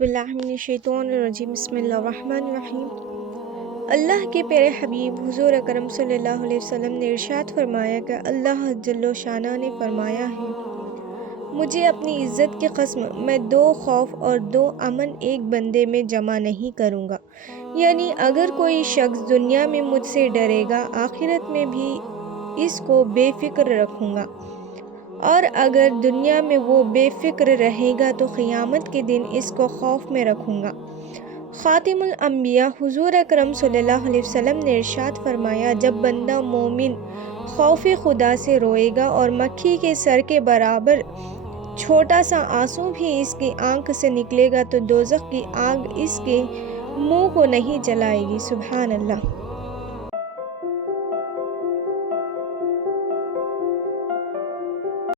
باللہ من الشیطان الرجیم، بسم اللہ الرحمن الرحیم۔ اللہ کے پیارے حبیب حضور اکرم صلی اللہ علیہ وسلم نے ارشاد فرمایا کہ اللہ جل شانہ نے فرمایا ہے، مجھے اپنی عزت کی قسم میں 2 خوف اور 2 امن ایک بندے میں جمع نہیں کروں گا۔ یعنی اگر کوئی شخص دنیا میں مجھ سے ڈرے گا، آخرت میں بھی اس کو بے فکر رکھوں گا، اور اگر دنیا میں وہ بے فکر رہے گا تو قیامت کے دن اس کو خوف میں رکھوں گا۔ خاتم الانبیاء حضور اکرم صلی اللہ علیہ وسلم نے ارشاد فرمایا، جب بندہ مومن خوف خدا سے روئے گا اور مکھی کے سر کے برابر چھوٹا سا آنسو بھی اس کی آنکھ سے نکلے گا تو دوزخ کی آگ اس کے منہ کو نہیں جلائے گی۔ سبحان اللہ۔